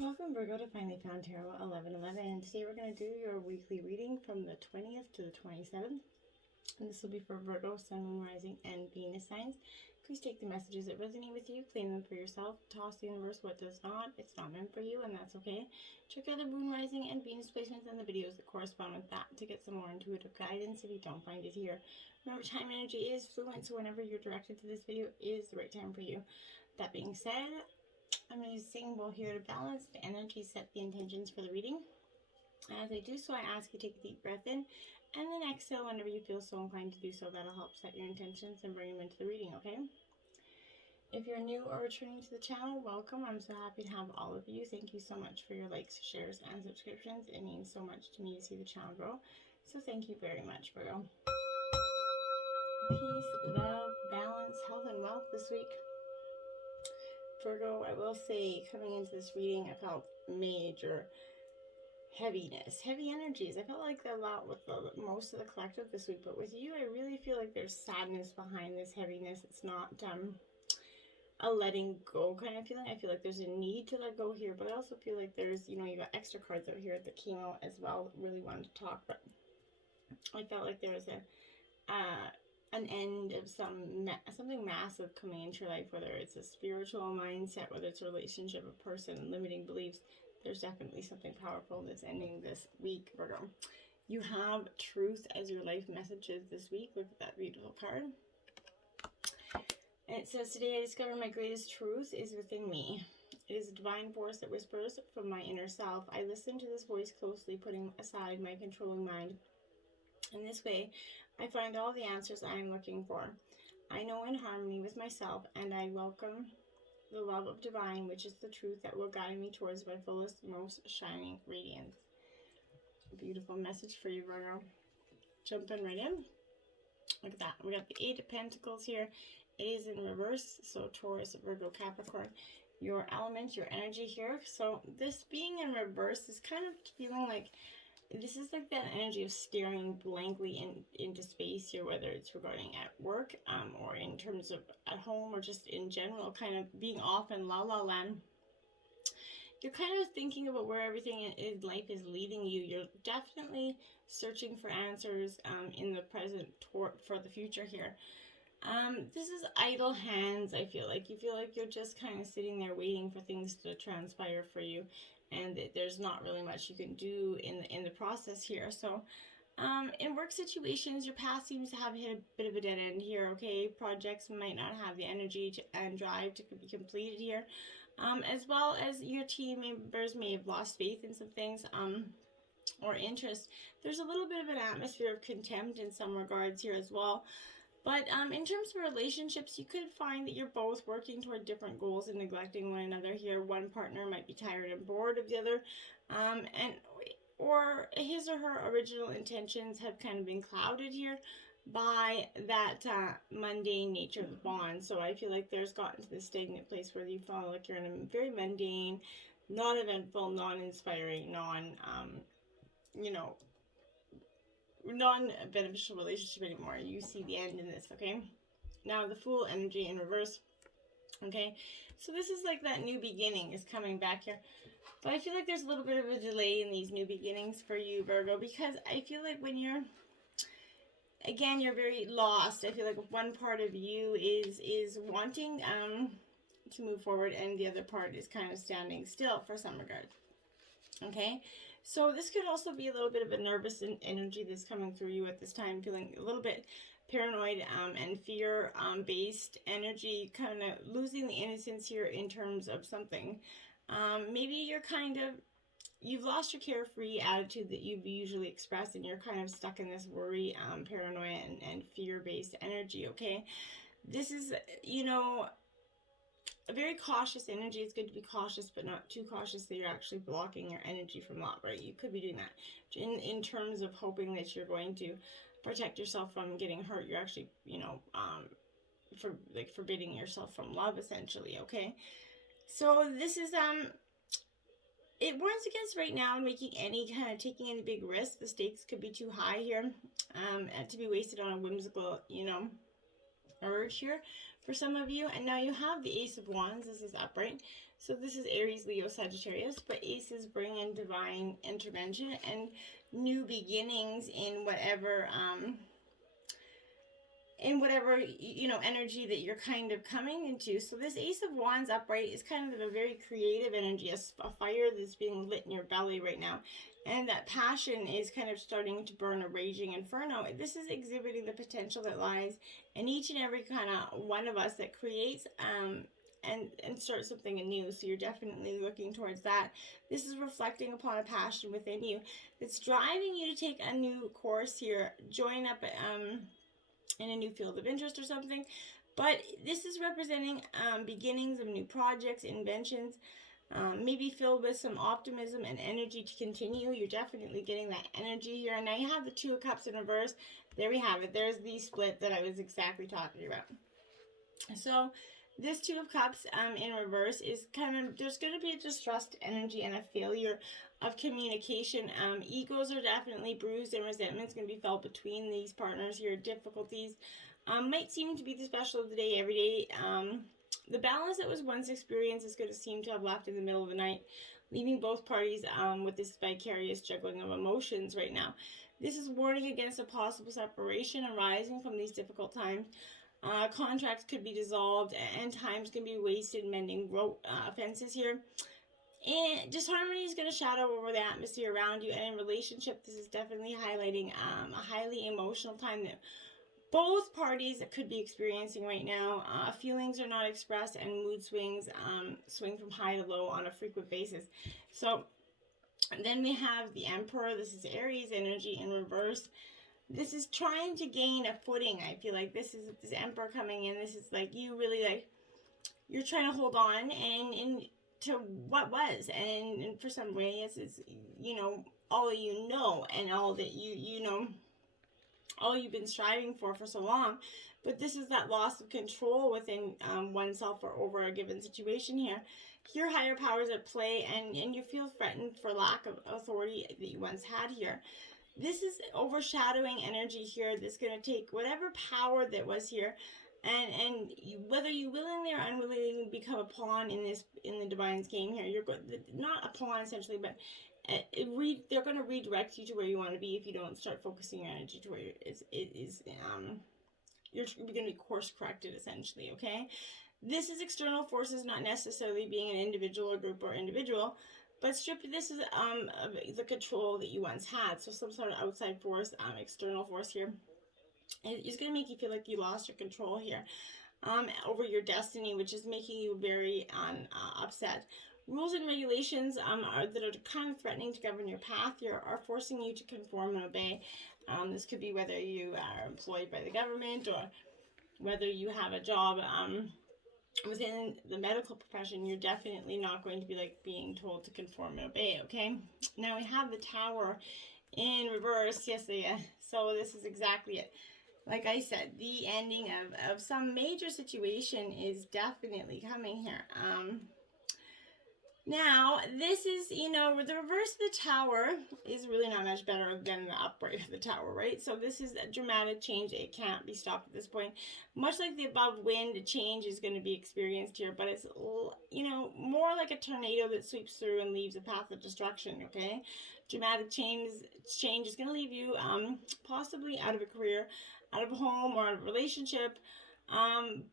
Welcome, Virgo, to Finally Found Tarot 1111. And today we're going to do your weekly reading from the 20th to the 27th. And this will be for Virgo, Sun, Moon, Rising, and Venus signs. Please take the messages that resonate with you, claim them for yourself, toss the universe what does not. It's not meant for you, and that's okay. Check out the Moon, Rising, and Venus placements and the videos that correspond with that to get some more intuitive guidance if you don't find it here. Remember, time energy is fluent, so whenever you're directed to this video is the right time for you. That being said, I'm going to use Singing Bowl here to balance the energy, set the intentions for the reading. As I do so, I ask you to take a deep breath in and then exhale whenever you feel so inclined to do so. That'll help set your intentions and bring them into the reading, okay? If you're new or returning to the channel, welcome. I'm so happy to have all of you. Thank you so much for your likes, shares, and subscriptions. It means so much to me to see the channel grow. So thank you very much, Virgo. Peace, love, balance, health, and wealth this week. Virgo, I will say, coming into this reading, I felt major heaviness, heavy energies. I felt like a lot with most of the collective this week, but with you, I really feel like there's sadness behind this heaviness. It's not a letting go kind of feeling. I feel like there's a need to let go here, but I also feel like there's, you got extra cards out here that came out as well. Really wanted to talk, but I felt like there was an end of something massive coming into your life, whether it's a spiritual mindset, whether it's a relationship, a person, limiting beliefs. There's definitely something powerful that's ending this week, Virgo. You have truth as your life messages this week. Look at that beautiful card. And it says, today I discovered my greatest truth is within me. It is a divine force that whispers from my inner self. I listen to this voice closely, putting aside my controlling mind. In this way, I find all the answers I am looking for. I know in harmony with myself, and I welcome the love of divine, which is the truth that will guide me towards my fullest, most shining radiance. Beautiful message for you, Virgo. Jumping right in. Look at that. We got the 8 of Pentacles here. It is in reverse, so Taurus, Virgo, Capricorn. Your element, your energy here. So this being in reverse is kind of feeling like this is like that energy of staring blankly into space here, whether it's regarding at work or in terms of at home or just in general, kind of being off in la-la land. You're kind of thinking about where everything in life is leading you. You're definitely searching for answers in the present for the future here. This is idle hands, I feel like. You feel like you're just kind of sitting there waiting for things to transpire for you. And there's not really much you can do in the process here. So in work situations, your path seems to have hit a bit of a dead end here, okay? Projects might not have the energy and drive to be completed here. As well as your team members may have lost faith in some things or interest. There's a little bit of an atmosphere of contempt in some regards here as well. But in terms of relationships, you could find that you're both working toward different goals and neglecting one another here. One partner might be tired and bored of the other, or his or her original intentions have kind of been clouded here by that mundane nature of the bond. So I feel like there's gotten to this stagnant place where you feel like you're in a very mundane, non-eventful, non-inspiring, non-beneficial relationship anymore. You see the end in this, okay? Now the Fool energy in reverse, okay? So this is like that new beginning is coming back here. But I feel like there's a little bit of a delay in these new beginnings for you, Virgo, because I feel like when you're, again, you're very lost. I feel like one part of you is wanting to move forward, and the other part is kind of standing still for some regard, okay? So this could also be a little bit of a nervous energy that's coming through you at this time, feeling a little bit paranoid and fear-based energy, kind of losing the innocence here in terms of something. Maybe you've lost your carefree attitude that you've usually expressed, and you're kind of stuck in this worry, paranoia, and fear-based energy, okay? This is, a very cautious energy. It's good to be cautious, but not too cautious that you're actually blocking your energy from love, right? You could be doing that in terms of hoping that you're going to protect yourself from getting hurt. You're actually, forbidding yourself from love, essentially, okay? So this is, it warns against right now taking any big risks. The stakes could be too high here to be wasted on a whimsical, urge here. for some of you. And now you have the Ace of Wands. This is upright. So this is Aries, Leo, Sagittarius. But aces bring in divine intervention and new beginnings in whatever energy that you're kind of coming into. So this Ace of Wands upright is kind of a very creative energy, a fire that's being lit in your belly right now. And that passion is kind of starting to burn a raging inferno. This is exhibiting the potential that lies in each and every kind of one of us that creates and starts something anew. So you're definitely looking towards that. This is reflecting upon a passion within you that's driving you to take a new course here, join up in a new field of interest or something. But this is representing beginnings of new projects, inventions, maybe filled with some optimism and energy to continue. You're definitely getting that energy here. And now you have the Two of Cups in reverse. There we have it. There's the split that I was exactly talking about. So this Two of Cups in reverse is kind of, there's going to be a distrust energy and a failure of communication. Egos are definitely bruised and resentment's going to be felt between these partners here. Difficulties might seem to be the special of the day every day. The balance that was once experienced is going to seem to have left in the middle of the night, leaving both parties with this vicarious juggling of emotions right now. This is warning against a possible separation arising from these difficult times. Contracts could be dissolved and times can be wasted mending offenses here. And disharmony is going to shadow over the atmosphere around you. And in relationship, this is definitely highlighting a highly emotional time that both parties could be experiencing right now. Feelings are not expressed and mood swings swing from high to low on a frequent basis. So then we have the Emperor. This is Aries energy in reverse. This is trying to gain a footing. I feel like this is this Emperor coming in. This is like you really like, you're trying to hold on and to what was. And for some ways, it's, you know, all you know and all that you know, all you've been striving for so long. But this is that loss of control within oneself or over a given situation here. Your higher powers at play and you feel threatened for lack of authority that you once had here. This is overshadowing energy here that's going to take whatever power that was here and whether you willingly or unwillingly become a pawn in the divine's game here. You're not a pawn essentially, but they're going to redirect you to where you want to be if you don't start focusing your energy to where you're going to be course corrected essentially. Okay, this is external forces, not necessarily being an individual or group or individual, but this is the control that you once had. So some sort of outside force, external force here is going to make you feel like you lost your control here over your destiny, which is making you very upset. Rules and regulations that are kind of threatening to govern your path here are forcing you to conform and obey. This could be whether you are employed by the government or whether you have a job within the medical profession. You're definitely not going to be like being told to conform and obey, okay? Now we have the Tower in reverse. Yes, yeah. So this is exactly it. Like I said, the ending of some major situation is definitely coming here. Now, this is, you know, the reverse of the Tower is really not much better than the upright of the Tower, right? So this is a dramatic change. It can't be stopped at this point. Much like the above wind, change is going to be experienced here, but it's, you know, more like a tornado that sweeps through and leaves a path of destruction, okay? Dramatic change is going to leave you possibly out of a career, out of a home, or out of a relationship.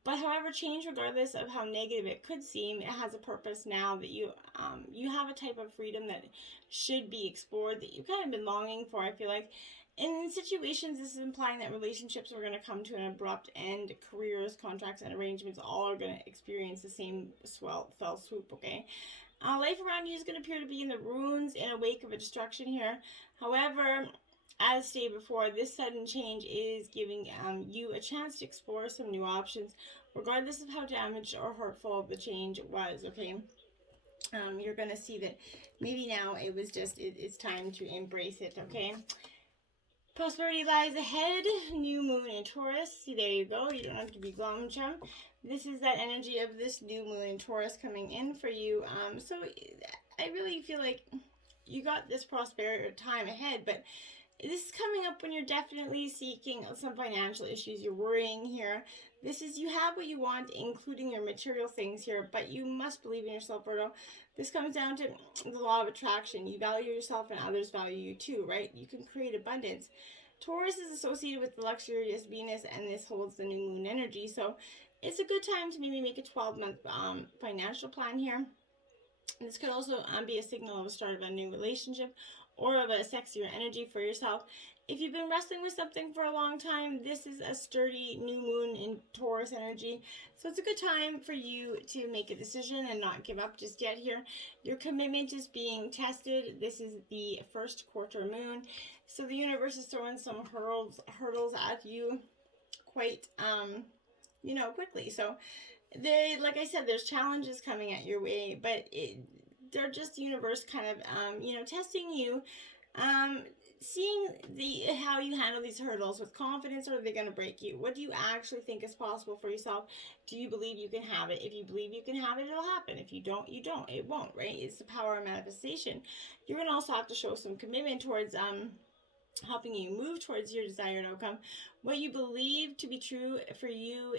But however, change, regardless of how negative it could seem, it has a purpose now that you have a type of freedom that should be explored, that you've kind of been longing for, I feel like. In situations, this is implying that relationships are going to come to an abrupt end. Careers, contracts, and arrangements all are going to experience the same fell swoop, okay? Life around you is going to appear to be in the ruins in a wake of a destruction here. However, as stated before, this sudden change is giving you a chance to explore some new options, regardless of how damaged or hurtful the change was, okay? You're going to see that maybe now it was just, it's time to embrace it, okay? Prosperity lies ahead. New moon in Taurus. See, there you go. You don't have to be glum, chum. This is that energy of this new moon in Taurus coming in for you. So I really feel like you got this prosperity time ahead, but this is coming up when you're definitely seeking some financial issues. You're worrying here This is, you have what you want, including your material things here, but you must believe in yourself, Virgo. This comes down to the law of attraction. You value yourself and others value you too, right? You can create abundance. Taurus is associated with the luxurious Venus, and this holds the new moon energy. So it's a good time to maybe make a 12-month financial plan here. This could also be a signal of a start of a new relationship or of a sexier energy for yourself. If you've been wrestling with something for a long time, this is a sturdy new moon in Taurus energy. So it's a good time for you to make a decision and not give up just yet here. Your commitment is being tested. This is the first quarter moon. So the universe is throwing some hurdles at you quite, quickly. So like I said, there's challenges coming at your way, but they're just the universe kind of, testing you, seeing how you handle these hurdles with confidence, or are they going to break you? What do you actually think is possible for yourself? Do you believe you can have it? If you believe you can have it, it'll happen. If you don't, you don't. It won't, right? It's the power of manifestation. You're going to also have to show some commitment towards helping you move towards your desired outcome. What you believe to be true for you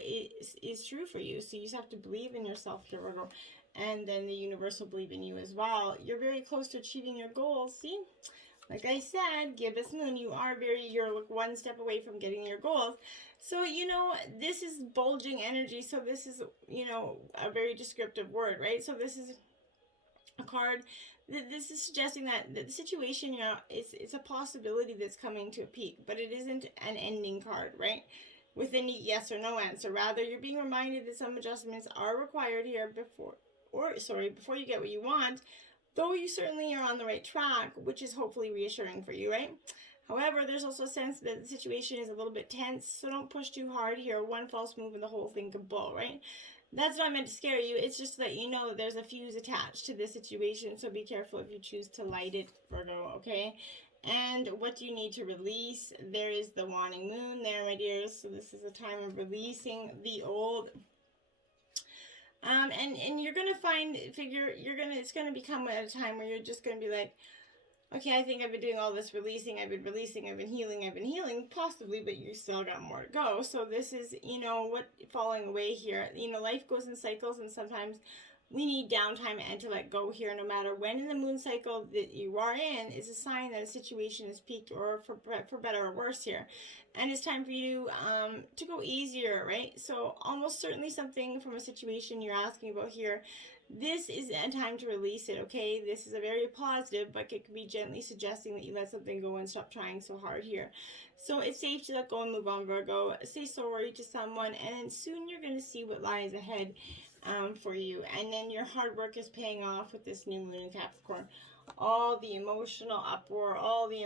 is true for you. So you just have to believe in yourself here, Virgo. And then the universe will believe in you as well. You're very close to achieving your goals. See? Like I said, gibbous moon, you're one step away from getting your goals. So, this is bulging energy. So this is, a very descriptive word, right? So this is a card. This is suggesting that the situation, it's a possibility that's coming to a peak, but it isn't an ending card, right? With any yes or no answer. Rather, you're being reminded that some adjustments are required here before you get what you want, though you certainly are on the right track, which is hopefully reassuring for you, right? However, there's also a sense that the situation is a little bit tense, so don't push too hard here. One false move and the whole thing could blow, right? That's not meant to scare you. It's just that there's a fuse attached to this situation, so be careful if you choose to light it, Virgo, okay? And what do you need to release? There is the waning moon there, my dears. So this is a time of releasing the old. And you're going to it's going to become a time where you're just going to be like, okay, I think I've been doing all this releasing, I've been healing, possibly, but you still got more to go. So this is, falling away here. Life goes in cycles, and sometimes we need downtime and to let go here. No matter when in the moon cycle that you are in is a sign that a situation is peaked, or for better or worse here. And it's time for you to go easier, right? So almost certainly something from a situation you're asking about here. This is a time to release it, okay? This is a very positive, but it could be gently suggesting that you let something go and stop trying so hard here. So it's safe to let go and move on, Virgo. Say sorry to someone, and soon you're going to see what lies ahead for you. And then your hard work is paying off with this new moon in Capricorn. All the emotional uproar, all the,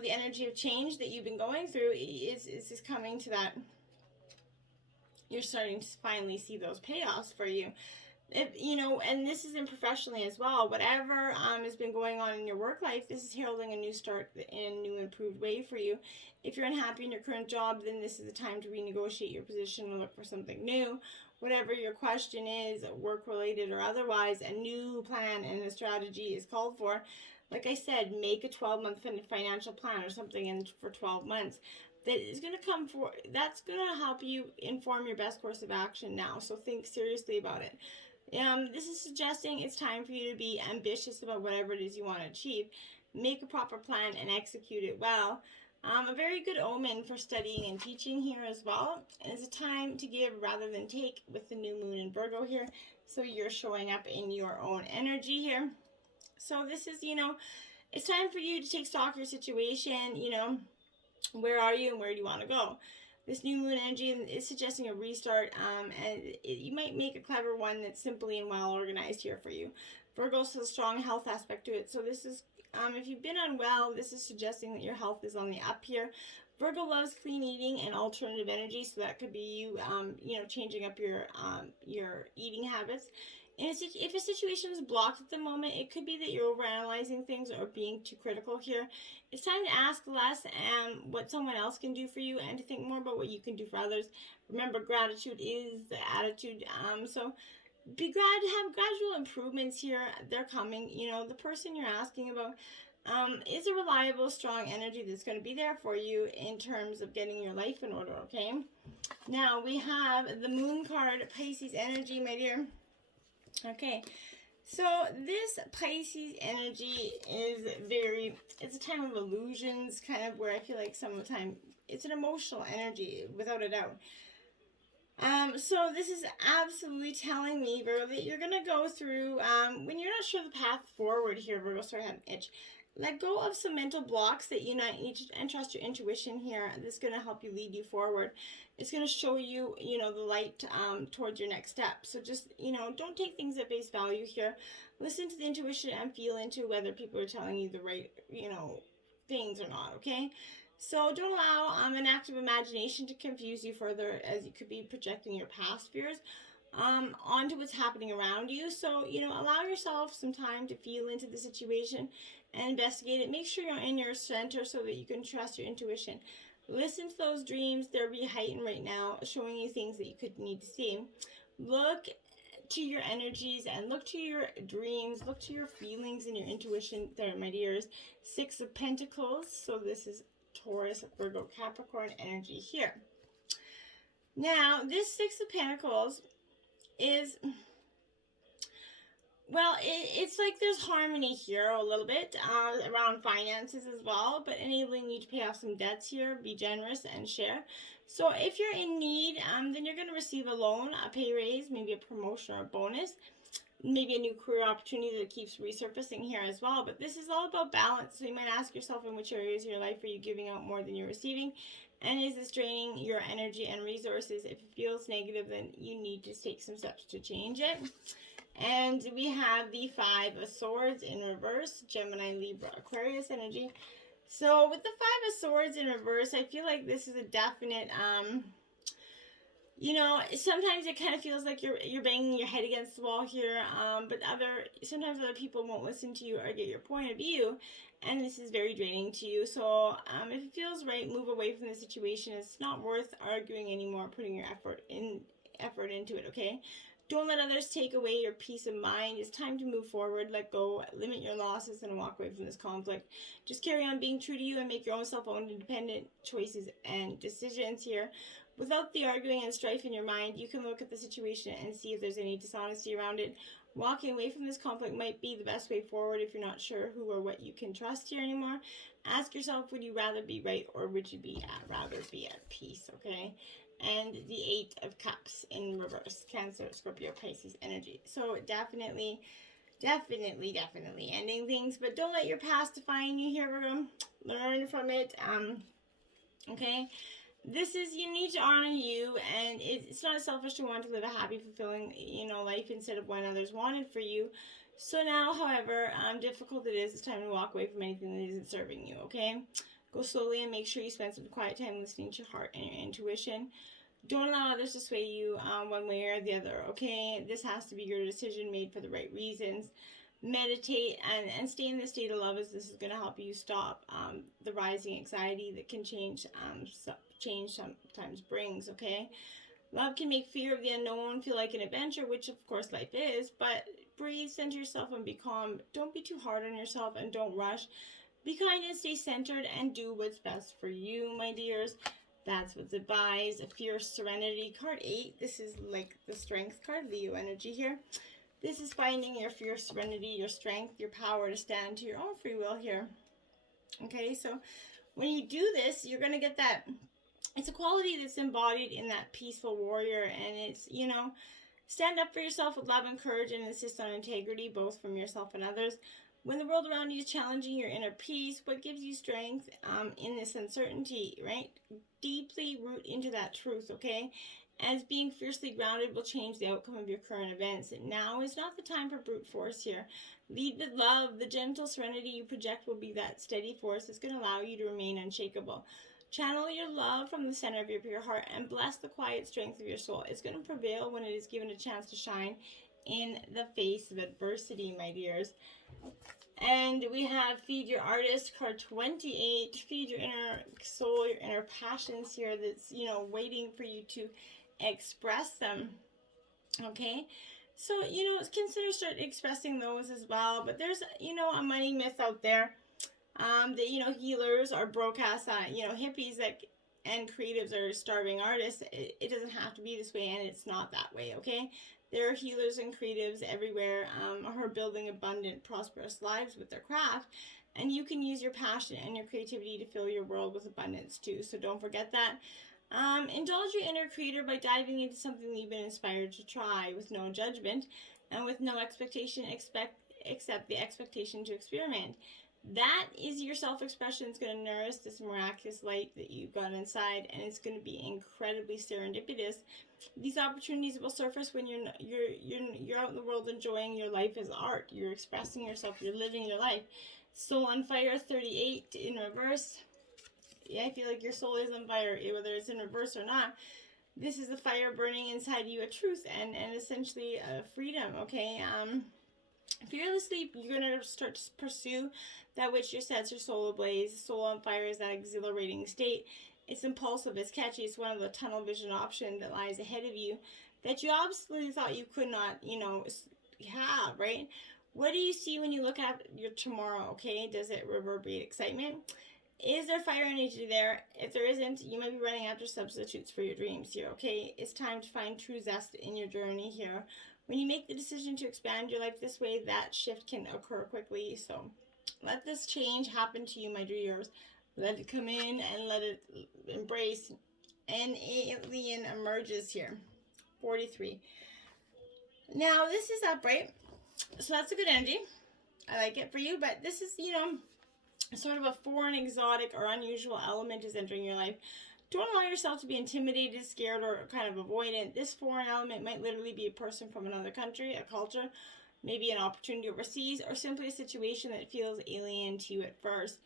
the energy of change that you've been going through is coming to that. You're starting to finally see those payoffs for you. And this is in professionally as well. Whatever has been going on in your work life, this is heralding a new start in a new improved way for you. If you're unhappy in your current job, then this is the time to renegotiate your position and look for something new. Whatever your question is, work-related or otherwise, a new plan and a strategy is called for. Like I said, make a 12-month financial plan or something for 12 months. That's going to help you inform your best course of action now. So think seriously about it. This is suggesting it's time for you to be ambitious about whatever it is you want to achieve. Make a proper plan and execute it well. A very good omen for studying and teaching here as well. And it's a time to give rather than take with the new moon in Virgo here. So you're showing up in your own energy here. So this is, it's time for you to take stock of your situation, where are you and where do you want to go? This new moon energy is suggesting a restart, and you might make a clever one that's simply and well organized here for you. Virgo has a strong health aspect to it, so this is, if you've been unwell, this is suggesting that your health is on the up here. Virgo loves clean eating and alternative energy, so that could be you, changing up your eating habits. And if a situation is blocked at the moment, it could be that you're overanalyzing things or being too critical here. It's time to ask less what someone else can do for you, and to think more about what you can do for others. Remember, gratitude is the attitude. So be glad to have gradual improvements here. They're coming. The person you're asking about, is a reliable, strong energy that's going to be there for you in terms of getting your life in order, okay? Now, we have the Moon card, Pisces energy, my dear. Okay, so this Pisces energy is it's a time of illusions, kind of where I feel like some of the time it's an emotional energy, without a doubt. So this is absolutely telling me, Virgo, that you're going to go through, when you're not sure the path forward here, Virgo, sorry, I had an itch. Let go of some mental blocks that you need to, and trust your intuition here. This is going to help you lead you forward. It's going to show you, the light towards your next step. So just, don't take things at face value here. Listen to the intuition and feel into whether people are telling you the right, things or not, okay? So don't allow an active imagination to confuse you further, as you could be projecting your past fears onto what's happening around you. So, allow yourself some time to feel into the situation and investigate it. Make sure you're in your center so that you can trust your intuition. Listen to those dreams. They're be heightened right now, showing you things that you could need to see. Look to your energies and look to your dreams. Look to your feelings and your intuition there, my dears. 6 of Pentacles. So this is Taurus, Virgo, Capricorn energy here. Now, this 6 of Pentacles is, well, it's like there's harmony here a little bit around finances as well, but enabling you to pay off some debts here, be generous and share. So if you're in need, then you're going to receive a loan, a pay raise, maybe a promotion or a bonus, maybe a new career opportunity that keeps resurfacing here as well. But this is all about balance. So you might ask yourself, in which areas of your life are you giving out more than you're receiving? And is this draining your energy and resources? If it feels negative, then you need to take some steps to change it. And we have the 5 of Swords in reverse, Gemini, Libra, Aquarius energy. So with the 5 of Swords in reverse, I feel like this is a definite, sometimes it kind of feels like you're banging your head against the wall here, but sometimes other people won't listen to you or get your point of view, and this is very draining to you. So if it feels right, move away from the situation. It's not worth arguing anymore, putting your effort into it, okay? Don't let others take away your peace of mind. It's time to move forward, let go, limit your losses, and walk away from this conflict. Just carry on being true to you and make your own self-owned independent choices and decisions here. Without the arguing and strife in your mind, you can look at the situation and see if there's any dishonesty around it. Walking away from this conflict might be the best way forward if you're not sure who or what you can trust here anymore. Ask yourself, would you rather be right or would you rather be at peace, okay? And the 8 of Cups in reverse, Cancer, Scorpio, Pisces energy. So definitely ending things, but don't let your past define you here, Virgo. Learn from it, okay? This is, you need to honor you, and it's not selfish to want to live a happy, fulfilling, life instead of what others wanted for you. So now, however difficult it is, it's time to walk away from anything that isn't serving you, okay? Go slowly and make sure you spend some quiet time listening to your heart and your intuition. Don't allow others to sway you one way or the other, okay? This has to be your decision made for the right reasons. Meditate and stay in the state of love, as this is going to help you stop the rising anxiety that can change sometimes brings, okay? Love can make fear of the unknown feel like an adventure, which of course life is, but breathe, center yourself, and be calm. Don't be too hard on yourself and don't rush. Be kind and stay centered and do what's best for you, my dears. That's what's advised. A fierce serenity. Card 8. This is like the strength card, Leo energy here. This is finding your fierce serenity, your strength, your power to stand to your own free will here. Okay, so when you do this, you're going to get that. It's a quality that's embodied in that peaceful warrior, and it's, stand up for yourself with love and courage and insist on integrity, both from yourself and others. When the world around you is challenging your inner peace, what gives you strength in this uncertainty, right? Deeply root into that truth, okay? As being fiercely grounded will change the outcome of your current events. Now is not the time for brute force here. Lead with love. The gentle serenity you project will be that steady force that's going to allow you to remain unshakable. Channel your love from the center of your pure heart and bless the quiet strength of your soul. It's going to prevail when it is given a chance to shine in the face of adversity, my dears. And we have Feed Your Artist, card 28. Feed your inner soul, your inner passions here that's, waiting for you to express them. Okay? So, consider start expressing those as well. But there's, a money myth out there that, healers are broadcast, hippies and creatives are starving artists. It doesn't have to be this way, and it's not that way, okay? There are healers and creatives everywhere who are building abundant, prosperous lives with their craft, and you can use your passion and your creativity to fill your world with abundance too, so don't forget that. Indulge your inner creator by diving into something that you've been inspired to try with no judgment and with no expectation, except the expectation to experiment. That is your self-expression. It's going to nourish this miraculous light that you've got inside, and it's going to be incredibly serendipitous. These opportunities will surface when you're out in the world enjoying your life as art. You're expressing yourself. You're living your life. Soul on fire, 38 in reverse. Yeah, I feel like your soul is on fire, whether it's in reverse or not. This is the fire burning inside you, a truth and essentially a freedom, okay? Fearlessly, you're going to start to pursue that which sets your soul ablaze. Soul on fire is that exhilarating state. It's impulsive, it's catchy, it's one of the tunnel vision options that lies ahead of you that you absolutely thought you could not, have, right? What do you see when you look at your tomorrow, okay? Does it reverberate excitement? Is there fire energy there? If there isn't, you might be running after substitutes for your dreams here, okay? It's time to find true zest in your journey here. When you make the decision to expand your life this way, that shift can occur quickly. So let this change happen to you, my dreamers. Let it come in and let it embrace. An alien emerges here. 43. Now, this is upright. So that's a good energy. I like it for you. But this is, sort of a foreign, exotic, or unusual element is entering your life. Don't allow yourself to be intimidated, scared, or kind of avoidant. This foreign element might literally be a person from another country, a culture, maybe an opportunity overseas, or simply a situation that feels alien to you at first.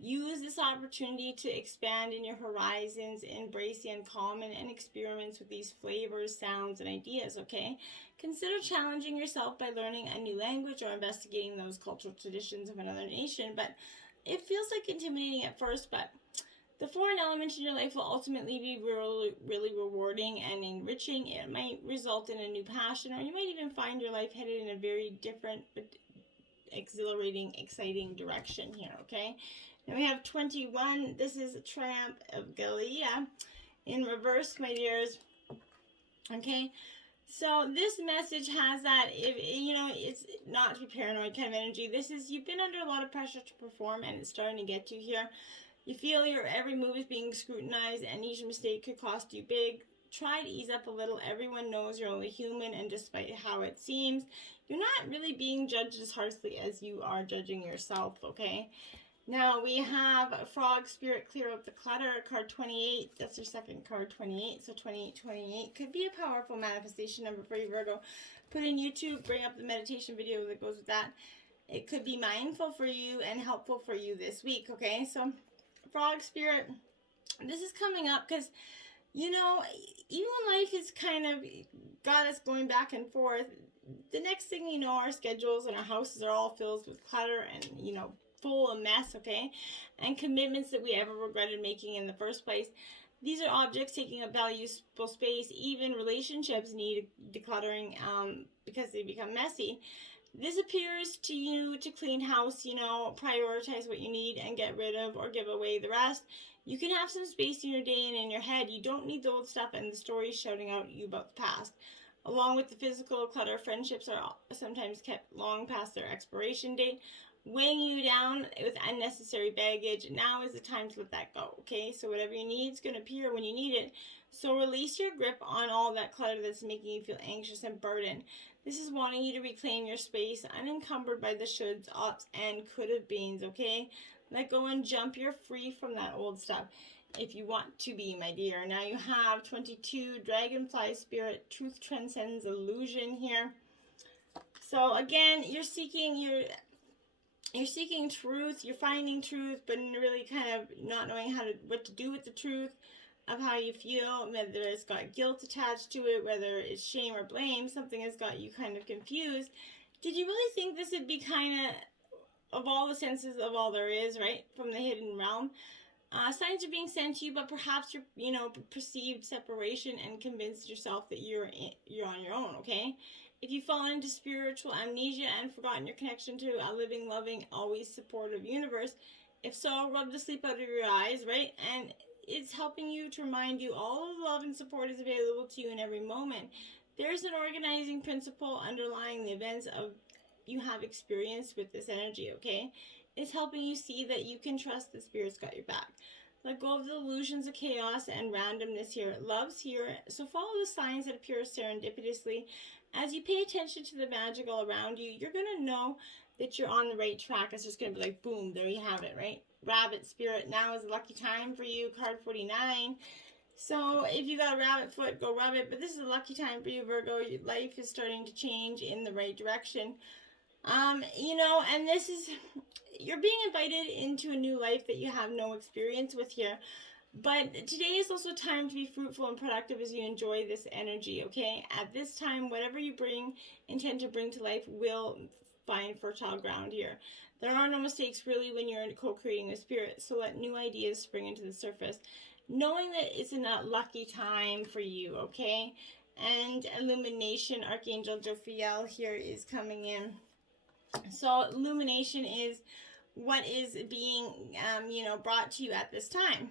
Use this opportunity to expand in your horizons, embrace the uncommon, and experiments with these flavors, sounds, and ideas, okay? Consider challenging yourself by learning a new language or investigating those cultural traditions of another nation, but it feels like intimidating at first, but the foreign element in your life will ultimately be really, really rewarding and enriching. It might result in a new passion, or you might even find your life headed in a very different but exhilarating, exciting direction here, okay? Now we have 21. This is a Triumph of Gallia in reverse, my dears. Okay? So this message has that, it's not to be paranoid kind of energy. This is, you've been under a lot of pressure to perform, and it's starting to get to you here. You feel your every move is being scrutinized, and each mistake could cost you big. Try to ease up a little. Everyone knows you're only human, and despite how it seems, you're not really being judged as harshly as you are judging yourself, okay? Now we have Frog Spirit, Clear Out the Clutter, card 28. That's your second card, 28. So 28 could be a powerful manifestation number for you, Virgo. Put in YouTube, bring up the meditation video that goes with that. It could be mindful for you and helpful for you this week, okay? So Frog Spirit, this is coming up because, even when life is kind of got us going back and forth, the next thing you know, our schedules and our houses are all filled with clutter and, full of mess, okay? And commitments that we ever regretted making in the first place. These are objects taking up valuable space. Even relationships need decluttering because they become messy. This appears to you to clean house, prioritize what you need and get rid of or give away the rest. You can have some space in your day and in your head. You don't need the old stuff and the stories shouting out you about the past. Along with the physical clutter, friendships are sometimes kept long past their expiration date, weighing you down with unnecessary baggage. Now is the time to let that go, okay? So whatever you need is going to appear when you need it. So release your grip on all that clutter that's making you feel anxious and burdened. This is wanting you to reclaim your space, unencumbered by the shoulds, oughts, and could have beens, okay? Let go and jump. You're free from that old stuff if you want to be, my dear. Now you have 22, Dragonfly Spirit, Truth Transcends Illusion here. So again, you're seeking truth, you're finding truth, but really kind of not knowing what to do with the truth of how you feel, whether it's got guilt attached to it, whether it's shame or blame, something has got you kind of confused. Did you really think this would be kind of all the senses of all there is, right, from the hidden realm? Signs are being sent to you, but perhaps you're, perceived separation and convinced yourself that you're on your own, okay? If you've fallen into spiritual amnesia and forgotten your connection to a living, loving, always supportive universe, If so, rub the sleep out of your eyes, right? And it's helping you to remind you all of the love and support is available to you in every moment. There's an organizing principle underlying the events of you have experienced with this energy, okay? It's helping you see that you can trust the Spirit's got your back. Let go of the illusions of chaos and randomness here. Love's here, so follow the signs that appear serendipitously. As you pay attention to the magic all around you, you're going to know that you're on the right track. It's just going to be like, boom, there you have it, right? Rabbit Spirit, now is a lucky time for you, card 49. So if you got a rabbit foot, go rub it. But this is a lucky time for you, Virgo. Your life is starting to change in the right direction. You know, and this is, you're being invited into a new life that you have no experience with here. But today is also time to be fruitful and productive as you enjoy this energy, okay? At this time, whatever you intend to bring to life will find fertile ground here. There are no mistakes really when you're co-creating with Spirit, so let new ideas spring into the surface, knowing that it's in a lucky time for you, okay? And illumination, Archangel Jophiel here is coming in. So illumination is what is being, brought to you at this time.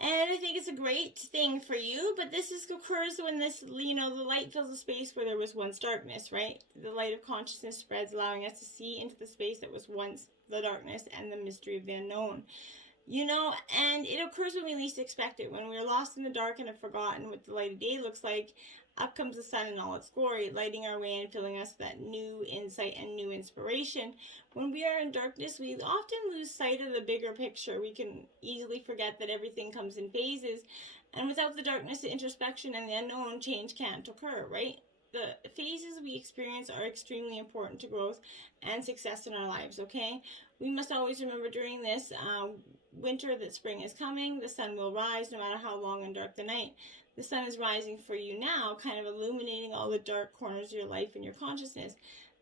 And I think it's a great thing for you, but this occurs when this, the light fills a space where there was once darkness, right? The light of consciousness spreads, allowing us to see into the space that was once the darkness and the mystery of the unknown. And it occurs when we least expect it, when we're lost in the dark and have forgotten what the light of day looks like. Up comes the sun in all its glory, lighting our way and filling us with that new insight and new inspiration. When we are in darkness, we often lose sight of the bigger picture. We can easily forget that everything comes in phases, and without the darkness, the introspection and the unknown, change can't occur, right? The phases we experience are extremely important to growth and success in our lives, okay? We must always remember during this winter that spring is coming. The sun will rise no matter how long and dark the night. The sun is rising for you now, kind of illuminating all the dark corners of your life and your consciousness.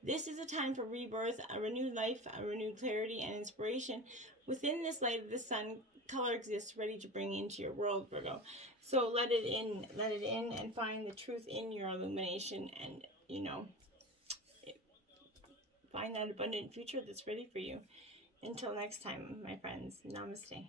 This is a time for rebirth, a renewed life, a renewed clarity and inspiration. Within this light of the sun, color exists ready to bring into your world, Virgo. So let it in and find the truth in your illumination and, find that abundant future that's ready for you. Until next time, my friends, namaste.